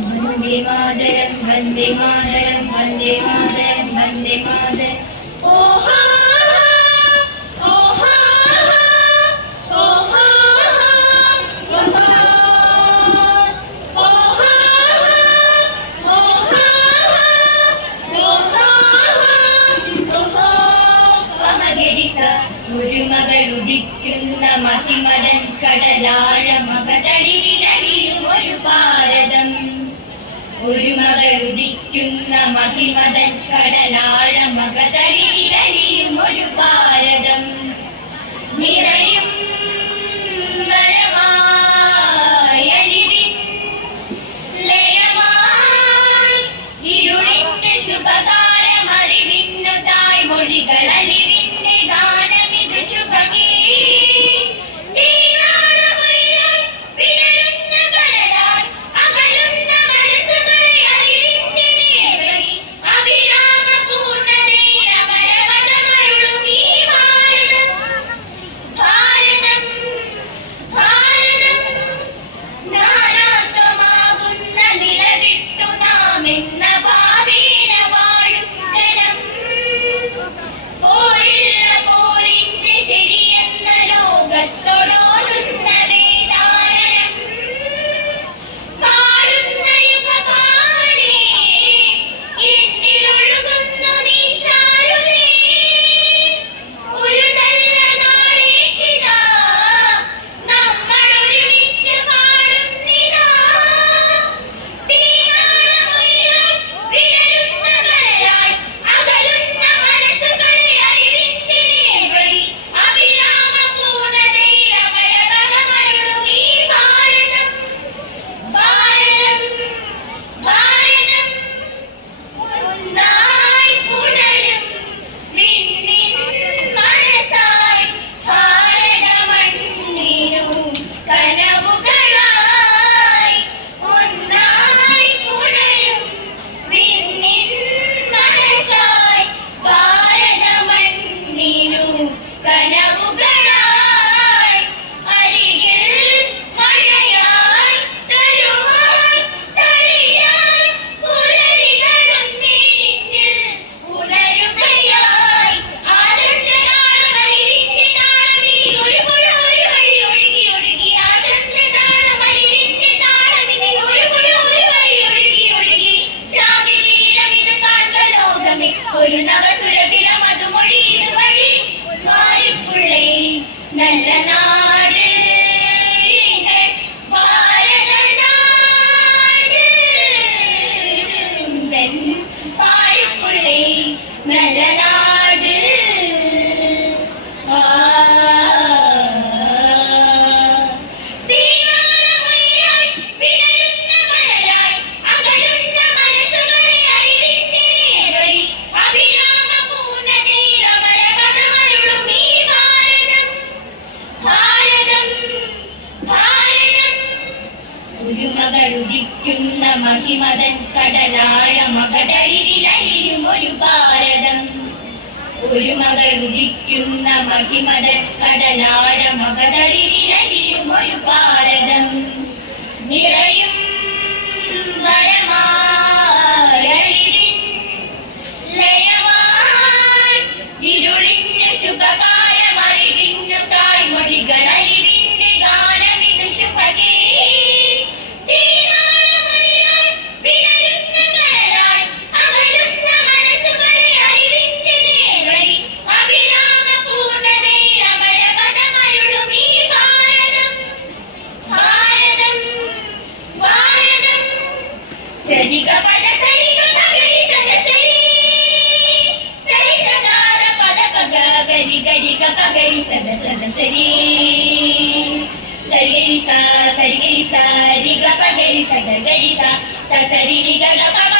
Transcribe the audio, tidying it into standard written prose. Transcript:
വന്ദേ മാതരം വന്ദേ മാതരം വന്ദേ മാതരം വന്ദേ മാതരം. ഓഹോ ഓഹോ ഓഹോ ഒരു മകളുദിക്കുന്ന മഹിമതൻ കടലാഴ മകതളിരിലടിയും ഒരു ഭാരതം. ഒരു മകളുദിക്കുന്ന മഹിമതൻ കടലാഴ മകതളിരിലടിയും ഒരു ഭാരതം. നിറയും വരമായലിവിൻ ലയമായി ഇരുളിന്റെ ശുഭകാലമറിവിന്നു തായ്മൊഴികളലിവിൻ ഒരു നവസുരഭില മധുമൊഴി ഇതുവഴി വാരിപ്പുള്ളേ നല്ല നാട് ഭാരതനാട് വാരിപ്പുള്ളേ നല്ല നാട്. ഒരു മകളുദിക്കുന്ന മഹിമതൻ കടലാഴ മകതളിരിലലിയും ഒരു ഭാരതം. ഒരു മകളുദിക്കുന്ന മഹിമതൻ കടലാഴ മകതളിരിലലിയും ഒരു ഭാരതം. നിറയും വരമായലിവിൻ ലയമായി ഇരുളിന് ശുഭകാലമറിവിന്നു തായ്മൊഴികളലിവിന്റെ ഗാനമിത് ശുഭകേ. സരിഗ പദ സരിഗ ഗരി സദ സരി സരിഗ ഗാര പദ പഗ ഗരി ഗരി ഗ പഗരി സദ സദ സരി സരി സ സരി ഗരി സ രി ഗ പഗരി സദ ഗരി സ സ സരി രി ഗ ഗ പ